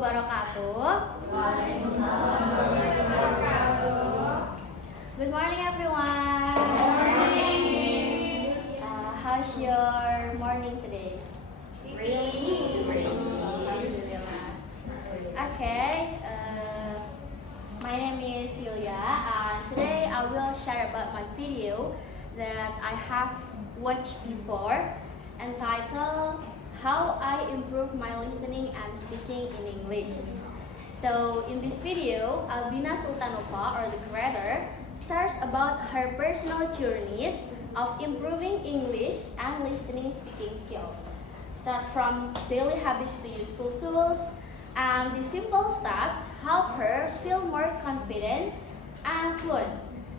wabarakatuh. Waalaikumsalam warahmatullahi wabarakatuh. Good morning, everyone. Good morning. How's your morning today? Rainy. Alhamdulillah. Okay. My name is Yulia. Today I will share about my video that I have watched before, entitled "How I Improve My Listening and Speaking in English." So in this video, Albina Sultanova, or the creator, shares about her personal journeys of improving English and listening speaking skills. Start from daily habits to useful tools, and the simple steps help her feel more confident and fluent.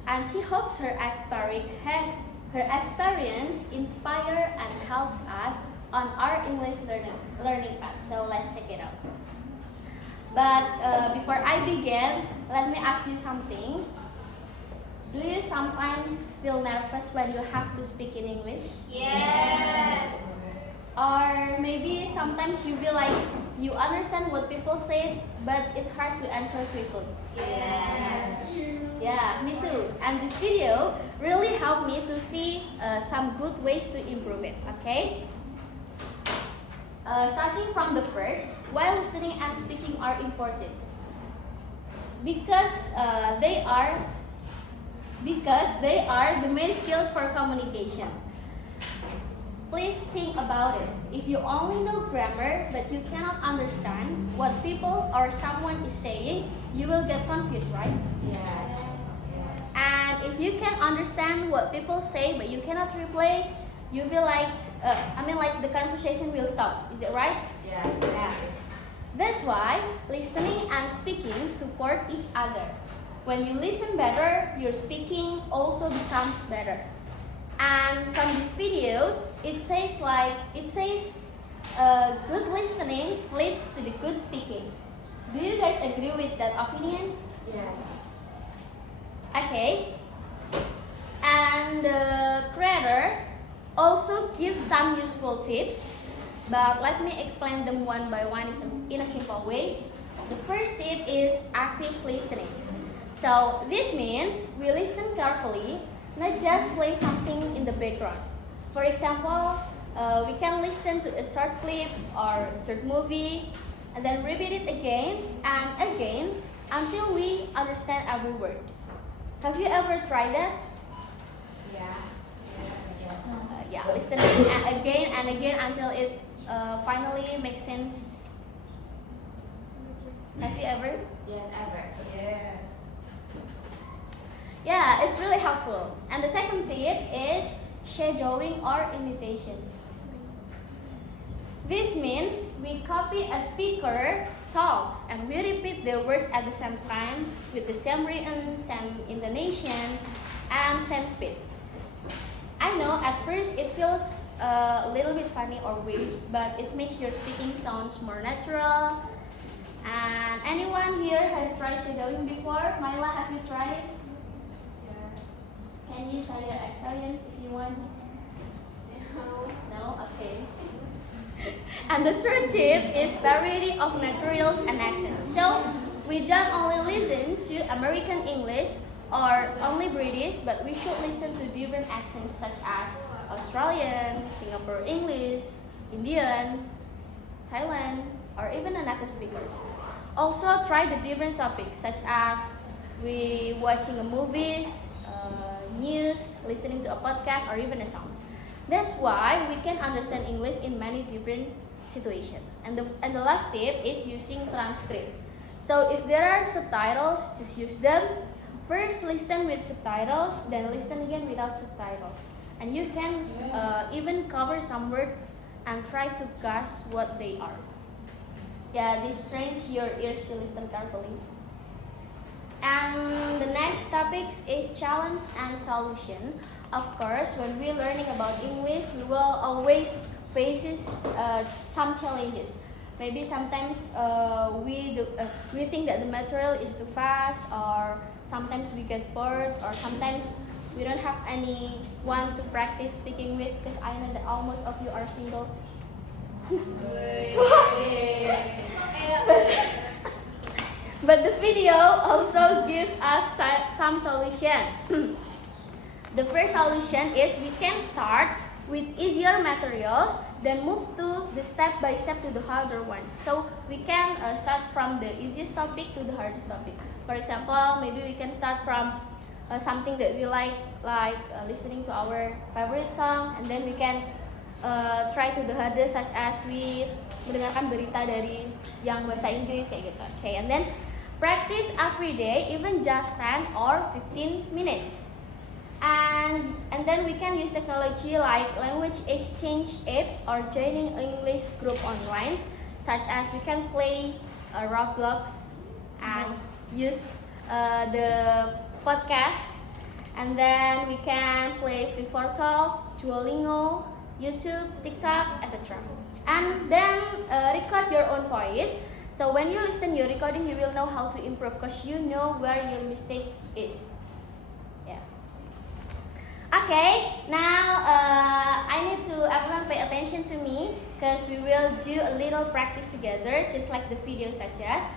And she hopes her experience inspire and helps us on our English learning path. So let's check it out. But before I begin, let me ask you something. Do you sometimes feel nervous when you have to speak in English? Yes. Or maybe sometimes you feel like you understand what people say, but it's hard to answer quickly. Yes. Yeah, me too. And this video really helped me to see some good ways to improve it, okay? Starting from the first, why listening and speaking are important? Because they are the main skills for communication. Please think about it. If you only know grammar but you cannot understand what people or someone is saying, you will get confused, right? Yes. And if you can understand what people say but you cannot reply, you feel like the conversation will stop. Is it right? Yes. Yeah. That's why listening and speaking support each other. When you listen better, your speaking also becomes better. And from these videos, it says good listening leads to the good speaking. Do you guys agree with that opinion? Yes. Okay. And the creator also gives some useful tips, but let me explain them one by one in a simple way. The first tip is active listening. So this means we listen carefully, not just play something in the background. For example, we can listen to a short clip or a short movie and then repeat it again and again until we understand every word. Have you ever tried that? Yeah. Yeah, listening again and again until it finally makes sense. Have you ever? Yes, ever. Yes. Yeah, it's really helpful. And the second tip is shadowing or imitation. This means we copy a speaker talks and we repeat the words at the same time with the same rhythm, same intonation, and same speed. I know at first it feels a little bit funny or weird, but it makes your speaking sounds more natural. And anyone here has tried shadowing before? Myla, have you tried? Yes. Can you share your experience if you want? No? Okay. And the third tip is variety of materials and accents. So we don't only listen to American English or only British, but we should listen to different accents such as Australian, Singapore English, Indian, Thailand, or even another speakers. Also try the different topics such as we watching a movies, news, listening to a podcast, or even a songs. That's why we can understand English in many different situations. And the last tip is using transcript. So if there are subtitles, just use them. First listen with subtitles, then listen again without subtitles. And you can even cover some words and try to guess what they are. Yeah, this trains your ears to listen carefully. And the next topic is challenge and solution. Of course, when we're learning about English, we will always face some challenges. Maybe sometimes we think that the material is too fast, or sometimes we get bored, or sometimes we don't have anyone to practice speaking with, because I know that almost of you are single. But the video also gives us some solution. The first solution is we can start with easier materials, then move to the step by step to the harder ones. So we can start from the easiest topic to the hardest topic. For example, maybe we can start from something that we like listening to our favorite song, and then we can try to the hardest, such as we mendengarkan berita dari yang bahasa Inggris kayak gitu. Okay, and then practice every day, even just 10 or 15 minutes. And then we can use technology like language exchange apps or joining English group online, such as we can play Roblox and use the podcast, and then we can play Free4Talk, Duolingo, YouTube, TikTok, etc. And then record your own voice. So when you listen your recording, you will know how to improve because you know where your mistakes is. Yeah. Okay, now I need to everyone pay attention to me because we will do a little practice together, just like the video suggests.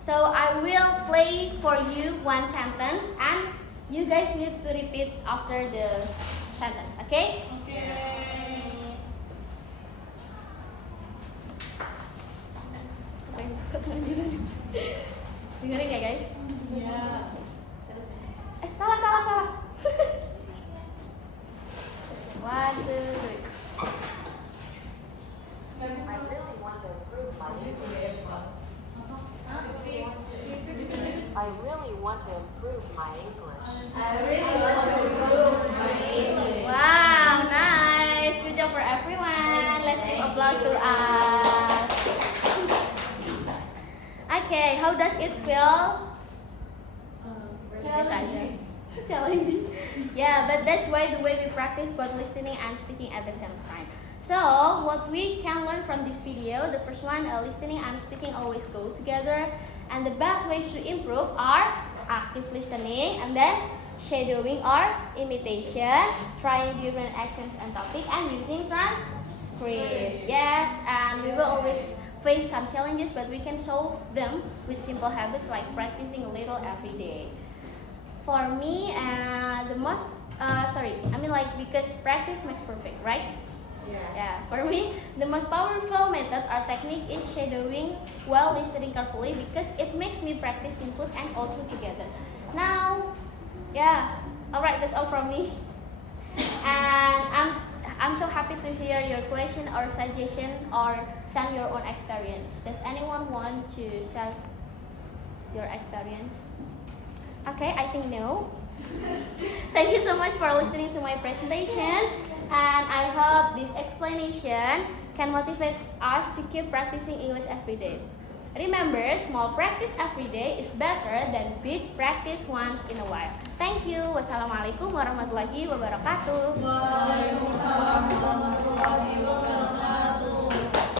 So I will play for you one sentence, and you guys need to repeat after the sentence. Okay? Okay. Dengerin ya guys? Iya. Salah. 1, 2, 3. I really want to improve my English. I really want to improve my English. Wow, nice. Good job for everyone. Let's give applause to us. Okay, how does it feel? Challenging. Yeah, but that's why the way we practice both listening and speaking at the same time. So, what we can learn from this video, the first one, listening and speaking always go together. And the best ways to improve are active listening, and then shadowing or imitation, trying different accents and topic, and using transcript. Yes, and we will always face some challenges, but we can solve them with simple habits like practicing a little every day. For me, because practice makes perfect, right? Yeah. For me, the most powerful method or technique is shadowing while listening carefully because it makes me practice input and output together. Now, yeah, alright, that's all from me. And I'm so happy to hear your question or suggestion or send your own experience. Does anyone want to share your experience? Okay, I think no. Thank you so much for listening to my presentation, and I hope this explanation can motivate us to keep practicing English every day. Remember, small practice every day is better than big practice once in a while. Thank you. Wassalamualaikum warahmatullahi wabarakatuh. Waalaikumsalam warahmatullahi wabarakatuh.